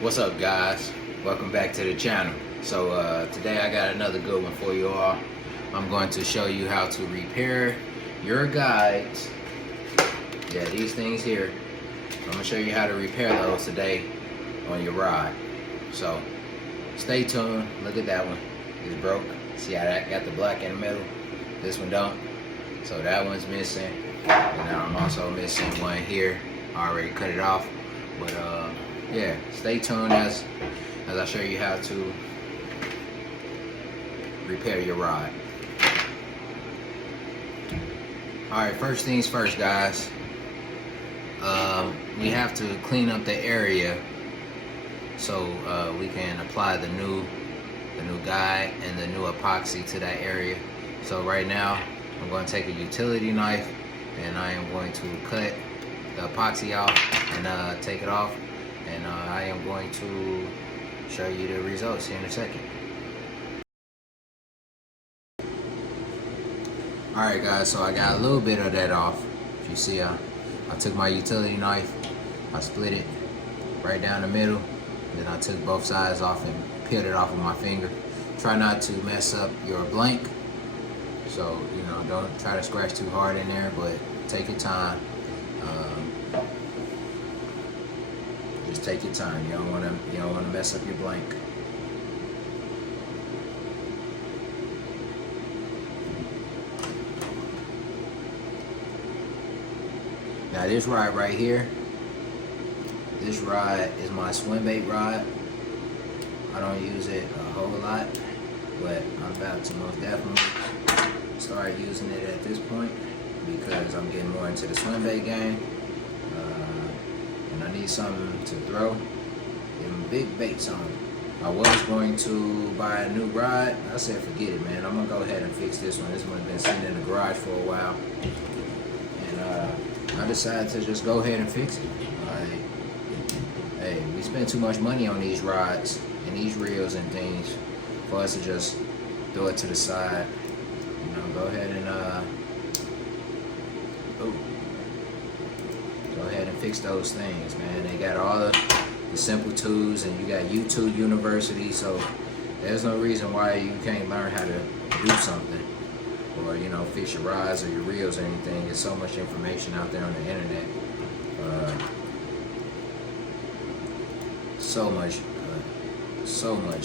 What's up, guys? Welcome back to the channel. So today I got another good one for you all. I'm going to show you how to repair your guides. Yeah, these things here. I'm gonna show you how to repair those today on your rod. So stay tuned. Look at that one. It's broke. See how that got the black in the middle? This one don't. So that one's missing. And then I'm also missing one here. I already cut it off. But yeah, stay tuned as I show you how to repair your rod. Alright, first things first, guys. We have to clean up the area so we can apply the new guide and the new epoxy to that area. So right now I'm going to take a utility knife and I am going to cut the epoxy off and take it off, and I am going to show you the results here in a second. Alright guys, so I got a little bit of that off. If you see, I took my utility knife, I split it right down the middle, and then I took both sides off and peeled it off with my finger. Try not to mess up your blank, so you know, don't try to scratch too hard in there, but take your time. Just take your time. You don't want to mess up your blank. Now this rod right here, this rod is my swimbait rod. I don't use it a whole lot, but I'm about to most definitely start using it at this point because I'm getting more into the swimbait game. And I need something to throw them big baits on. I was going to buy a new rod. I said forget it, man. I'm gonna go ahead and fix this one. This one's been sitting in the garage for a while, and I decided to just go ahead and fix it. Hey, we spend too much money on these rods and these reels and things for us to just throw it to the side. You know, go ahead and go ahead and fix those things, man. They got all the simple tools, and you got YouTube University, so there's no reason why you can't learn how to do something, or you know, fix your rods or your reels or anything. There's so much information out there on the internet. So much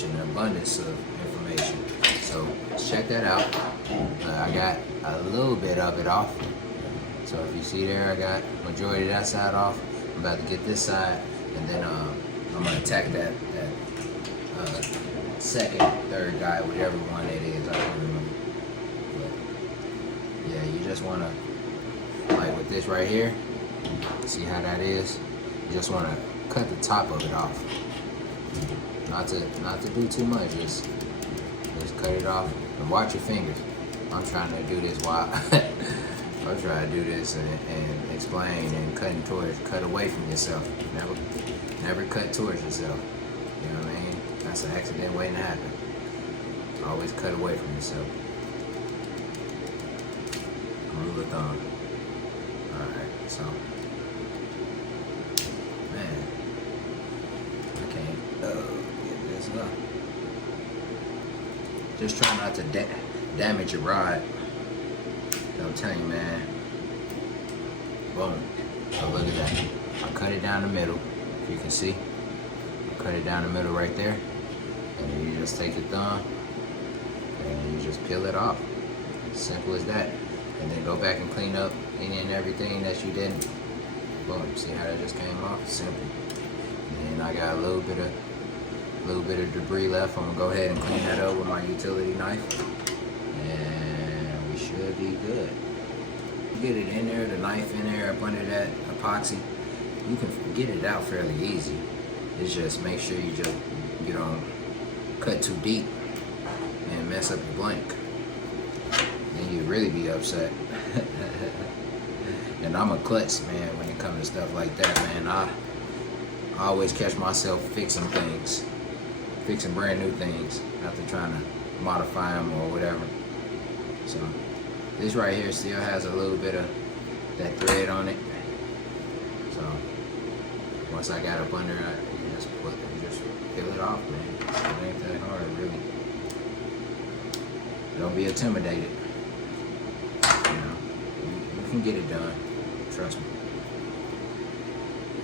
an abundance of information. So check that out. I got a little bit of it off. So if you see there, I got majority of that side off. I'm about to get this side, and then I'm gonna attack that second, third guy, whatever one it is. I can't remember. But yeah, you just wanna, like with this right here, see how that is? You just wanna cut the top of it off. Not to do too much. Just cut it off and watch your fingers. I'm trying to do this while I'm trying to do this and explain and cut away from yourself. Never cut towards yourself. You know what I mean? That's an accident waiting to happen. Always cut away from yourself. Rule of thumb. Alright, so man, I can't get this up. Just try not to damage your rod. I'm telling you, man. Boom. So look at that. I cut it down the middle. If you can see, I cut it down the middle right there. And then you just take your thumb and you just peel it off. Simple as that. And then go back and clean up any and everything that you didn't. Boom. See how that just came off? Simple. And then I got a little bit of debris left. I'm gonna go ahead and clean that up with my utility knife. And we should be good. Get it in there, the knife in there, up under that epoxy. You can get it out fairly easy. It's just make sure you don't cut too deep and mess up your blank. Then you'd really be upset. And I'm a klutz, man, when it comes to stuff like that, man. I always catch myself fixing brand new things after trying to modify them or whatever. So this right here still has a little bit of that thread on it. So once I got up under it, just peel it off, man. It ain't that hard, really. Don't be intimidated. You know, you can get it done. Trust me.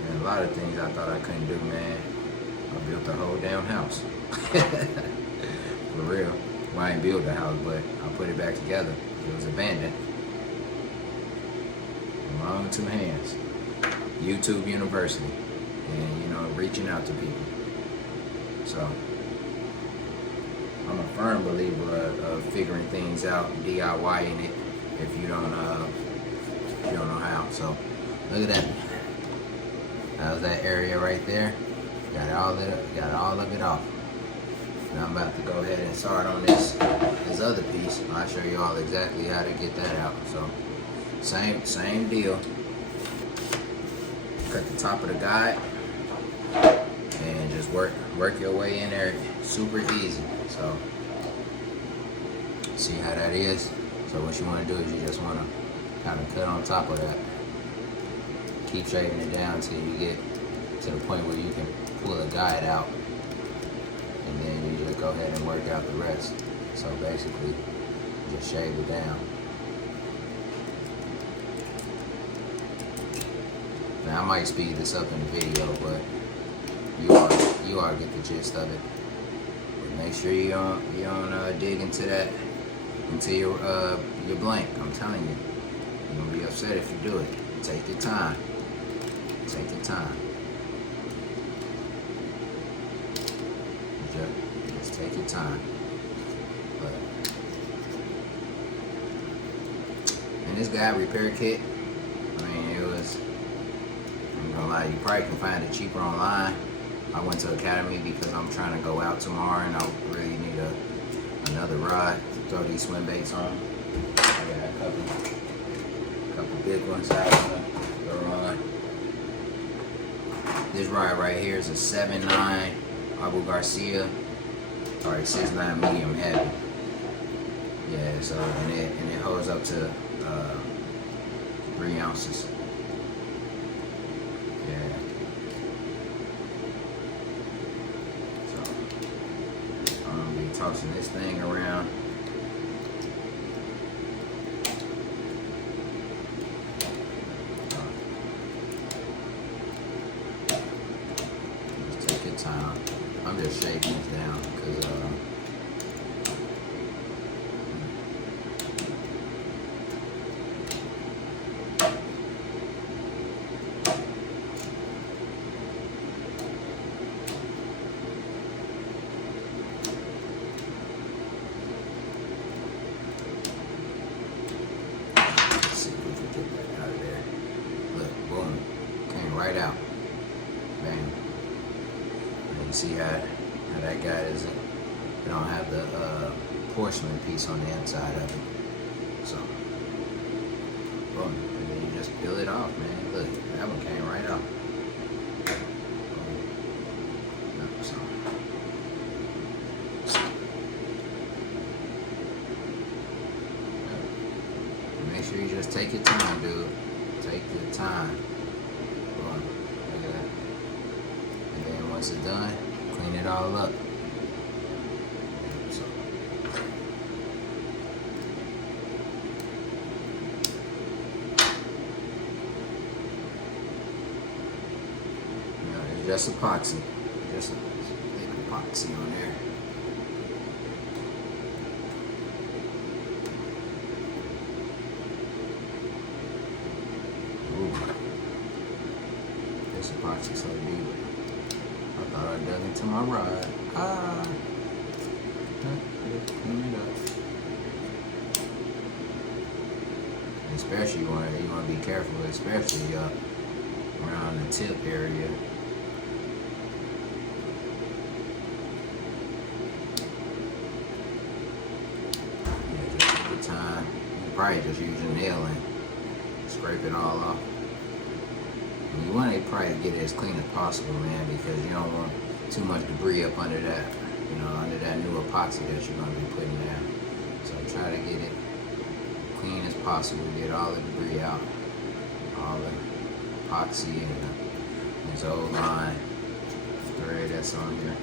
And a lot of things I thought I couldn't do, man. I built a whole damn house. For real. Well, I ain't built the house, but I put it back together. It was abandoned. In my own two hands. YouTube University. And, you know, reaching out to people. So, I'm a firm believer of figuring things out, DIYing it, if you don't know how. So, look at that. That was that area right there. Got all of it off. Now I'm about to go ahead and start on this other piece. I'll show you all exactly how to get that out. So, same deal. Cut the top of the guide and just work your way in there. Super easy. So, see how that is. So what you want to do is you just want to kind of cut on top of that. Keep shaving it down until you get to the point where you can pull the guide out, and then you just go ahead and work out the rest. So basically, just shave it down. Now I might speed this up in the video, but you all get the gist of it. But make sure you don't dig into that until you're blank. I'm telling you, you're gonna be upset if you do it. Take your time. Take your time. Just take your time. But and this guide repair kit, I mean, it was, I'm gonna lie, you probably can find it cheaper online. I went to Academy because I'm trying to go out tomorrow and I really need another rod to throw these swim baits on. I got a couple big ones I want to throw on. This rod right here is a 7.9 Abu Garcia, or a 6.9 medium heavy. Yeah, so and it holds up to 3 ounces. Yeah. So I'm gonna be tossing this thing around. Just take your time. I'm just shaking this down because right out. Bang. And you see how that guy is, they don't have the porcelain piece on the inside of it. So, boom. And then you just peel it off, man. Look, that one came right off. So. Make sure you just take your time, dude. Take your time. Look at that. And then once it's done, clean it all up. So. You know, it's just epoxy. Just a thick epoxy on there. This epoxy so deep. I thought I dug into my rod. Clean it up. Especially you want to be careful, especially around the tip area. Yeah, just take your time. You probably just use your nail and scrape it all off. And you want to probably get it as clean as possible, man, because you don't want too much debris up under that, you know, under that new epoxy that you're going to be putting down. So try to get it clean as possible, get all the debris out, all the epoxy and this old line, thread that's on here.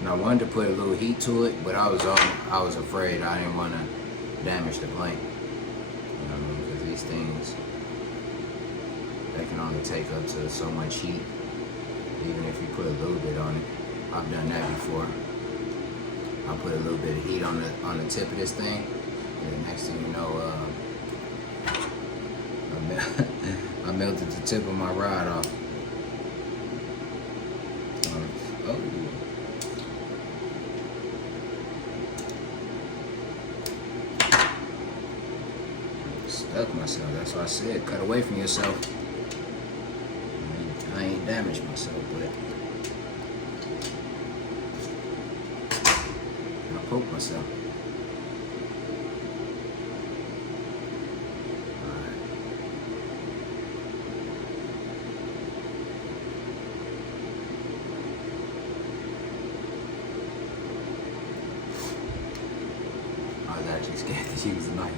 And I wanted to put a little heat to it, but I was afraid. I didn't want to damage the blank, because these things, they can only take up to so much heat, even if you put a little bit on it. I've done that before. I put a little bit of heat on the tip of this thing, and the next thing you know, I melted the tip of my rod off. Oh. Stuck myself. That's why I said cut away from yourself. I ain't damaged myself, but I poked myself. Alright. I was actually scared to use a knife.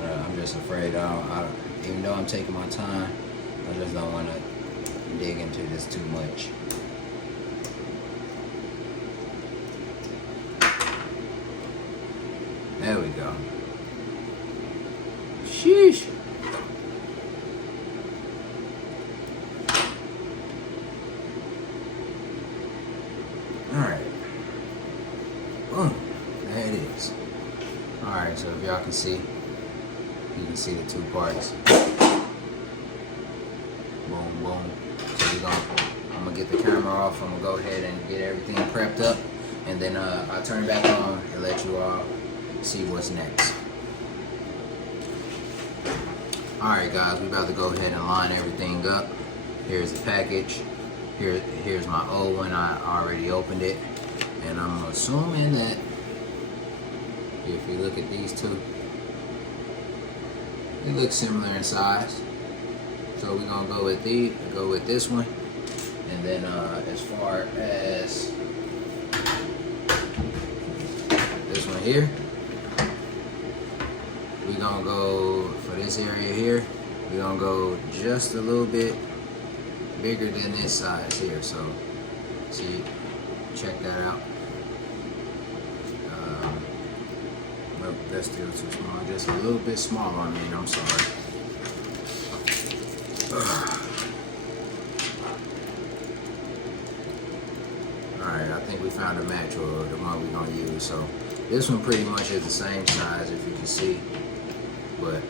I'm just afraid, even though I'm taking my time, I just don't want to dig into this too much. There we go. Sheesh. Alright. Boom. There it is. Alright, so if y'all can see, you can see the two parts. Boom, boom. So I'm gonna get the camera off. I'm gonna go ahead and get everything prepped up, and then I'll turn it back on and let you all see what's next. Alright guys, we about to go ahead and line everything up. Here's the package. Here's my old one. I already opened it, and I'm assuming that if you look at these two, it looks similar in size, so we're gonna go with this one. And then as far as this one here, we're gonna go for this area here. We're gonna go just a little bit bigger than this size here. So see, check that out. That's still too small, just a little bit smaller. I mean, I'm sorry. Alright, I think we found a match, or the one we're gonna use. So this one pretty much is the same size, if you can see. But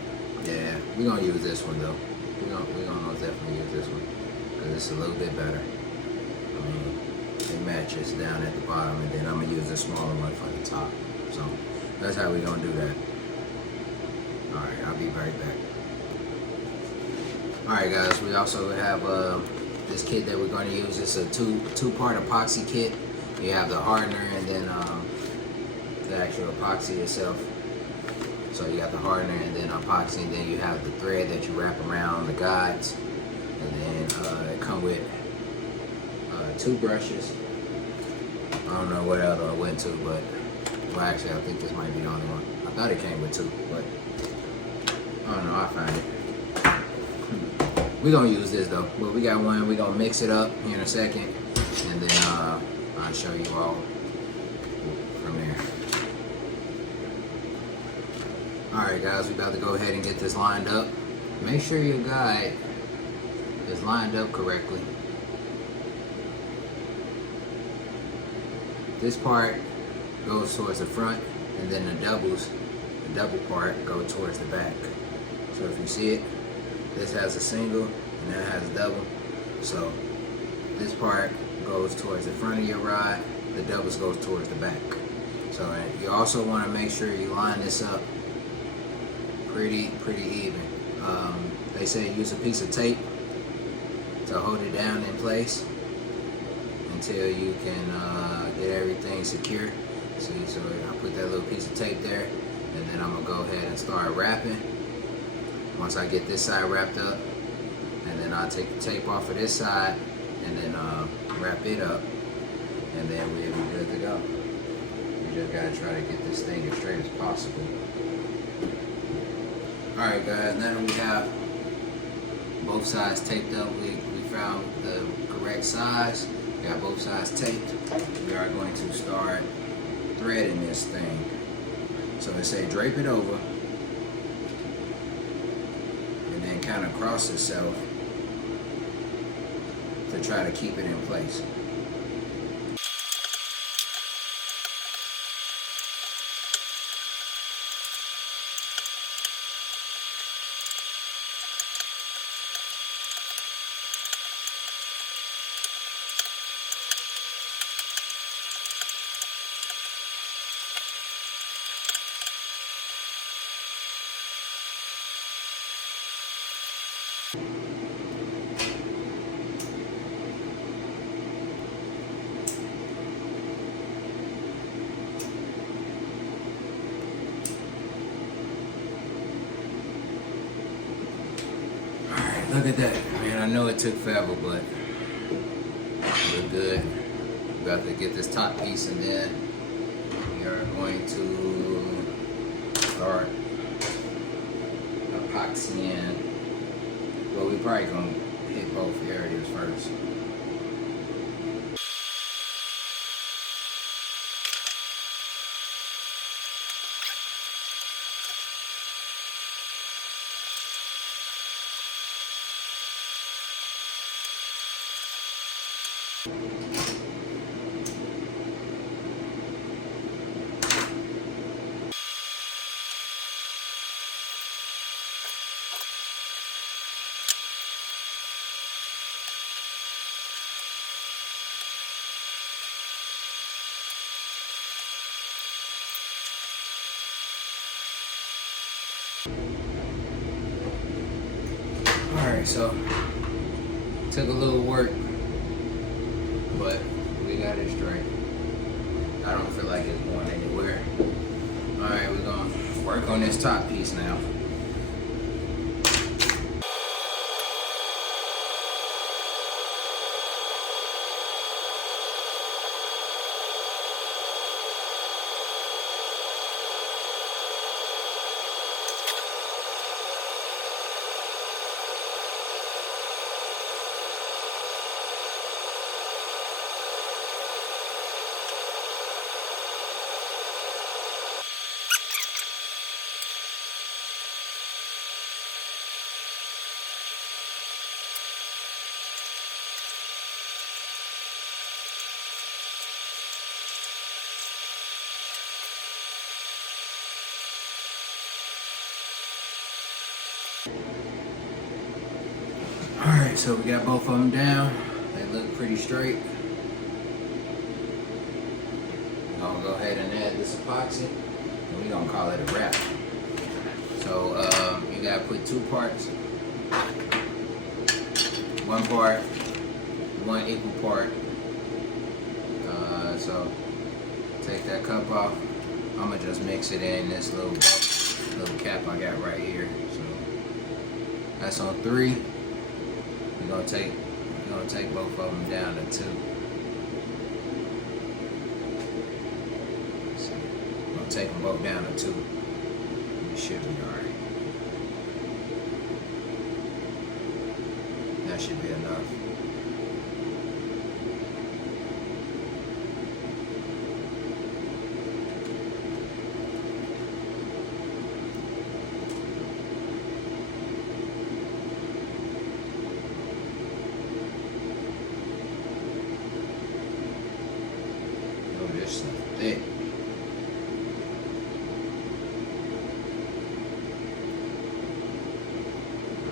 yeah, we're gonna use this one though. We're gonna most definitely use this one, because it's a little bit better. I mean, it matches down at the bottom, and then I'm gonna use the smaller one for the top. So that's how we're gonna do that. Alright, I'll be right back. Alright guys, we also have this kit that we're gonna use. It's a two-part epoxy kit. You have the hardener and then the actual epoxy itself. So you got the hardener and then epoxy, and then you have the thread that you wrap around the guides. And then it come with 2 brushes. I don't know what else I went to, but well, actually, I think this might be the only one. I thought it came with 2, but I don't know. I found it. We're gonna use this though. But we got one. We're gonna mix it up here in a second, and then I'll show you all from there. All right, guys, we about to go ahead and get this lined up. Make sure your guide is lined up correctly. This part goes towards the front, and then the double part go towards the back. So if you see it, this has a single and that has a double. So this part goes towards the front of your rod, the doubles goes towards the back. So you also want to make sure you line this up pretty even. They say use a piece of tape to hold it down in place until you can get everything secure. See, so I put that little piece of tape there, and then I'm gonna go ahead and start wrapping. Once I get this side wrapped up, and then I'll take the tape off of this side, and then wrap wrap it up, and then we'll be good to go. We just gotta try to get this thing as straight as possible. Alright guys, now that we have both sides taped up, we found the correct size. We got both sides taped. We are going to start threading this thing. So they say drape it over and then kind of cross itself to try to keep it in place. Look at that. Man, I know it took forever, but we're good. We're about to get this top piece, and then we are going to start epoxying. Well, we probably gonna hit both areas first. Alright, so took a little work, but we got it straight. I don't feel like it's going anywhere. Alright, we're gonna work on this top piece now. Alright, so we got both of them down. They look pretty straight. We're gonna go ahead and add this epoxy, and we're gonna call it a wrap. So you gotta put 2 parts, 1 part, 1 equal part. So take that cup off. I'm gonna just mix it in this little cap I got right here. So that's on 3. We're gonna take both of them down to 2. So we're gonna take them both down to 2. It should be alright. That should be enough. This thing thick.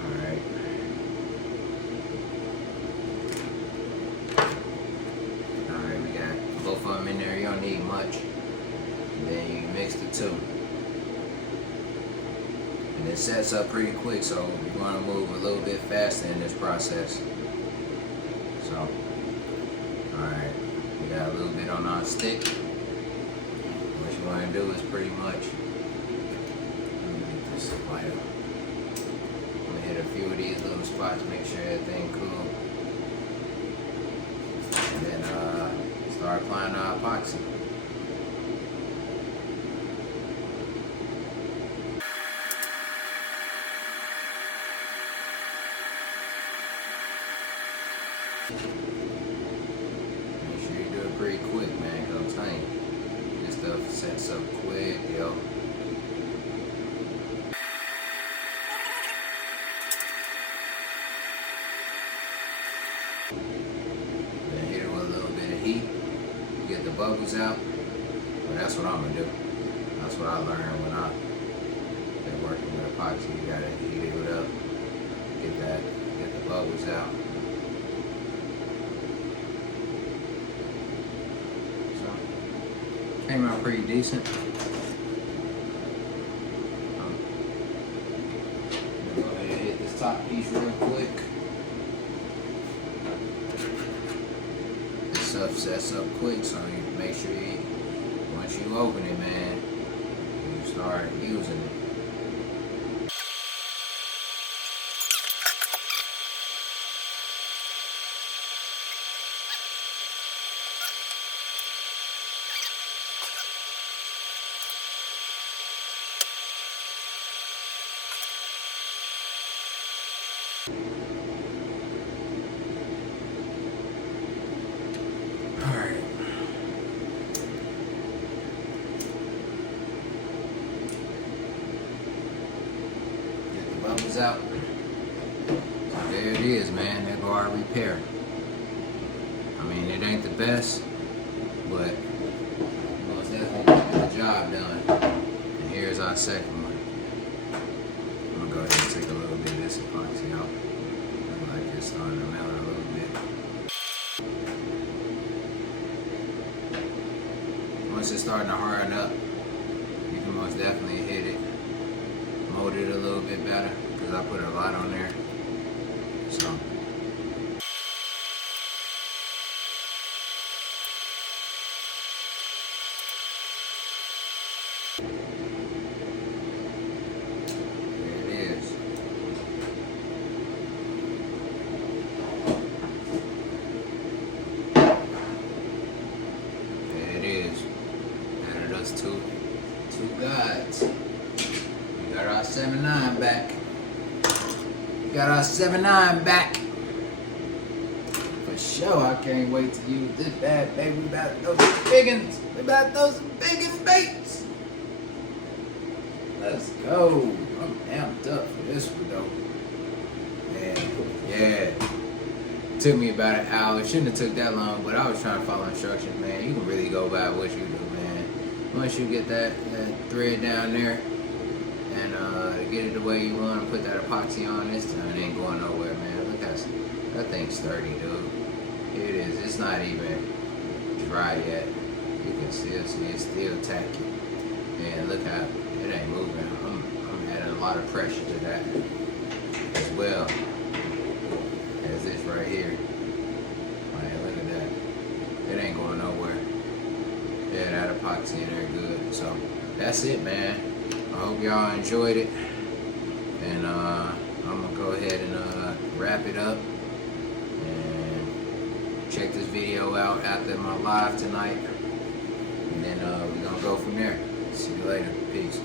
Alright. Alright, we got both of them in there. You don't need much. And then you mix the 2. And it sets up pretty quick, so you want to move a little bit faster in this process. So, alright. We got a little bit on our stick. What you want to do is pretty much, just light up. I'm gonna hit a few of these little spots, make sure everything cool. And then applying the epoxy. Make sure you do it pretty quick, man, 'cause I'm telling you, this stuff sets up quick, yo. Then hit it with a little bit of heat, get the bubbles out. Well, that's what I'm gonna do. That's what I learned when I been working with epoxy. You gotta heat it up, get the bubbles out. So came out pretty decent. I'm gonna go ahead and hit this top piece real quick. This stuff sets up quick, so you make sure you, once you open it, man, you start using it. Alright. Get the bubbles out. So there it is, man. There go our repair. I mean, it ain't the best, but most definitely get the job done. And here's our second one. I'm gonna go ahead and take a little bit of this epoxy out. Like it's starting to melt a little bit. Once it's starting to harden up, you can most definitely hit it, mold it a little bit better, because I put a lot on there. So there it is. There it is. Added us two guides. We got our 7.9 back. We got our 7.9 back. For sure, I can't wait to use this bad baby. We about to throw some biggins. We about to throw some biggin baits. Let's go. I'm amped up for this one though. Yeah. Took me about an hour. It shouldn't have took that long, but I was trying to follow instructions, man. You can really go by what you do, man. Once you get that thread down there and get it the way you want and put that epoxy on, this time it ain't going nowhere, man. Look how that thing's sturdy, dude. Here it is. It's not even dry yet. You can still see it's still tacky. Man, look how it ain't moving. I'm adding a lot of pressure to that as well as this right here. Man, look at that. It ain't going nowhere. Yeah, that epoxy in there good. So that's it, man. I hope y'all enjoyed it. And I'm gonna go ahead and wrap it up and check this video out after my live tonight. And then we're gonna go from there. See you later. Peace.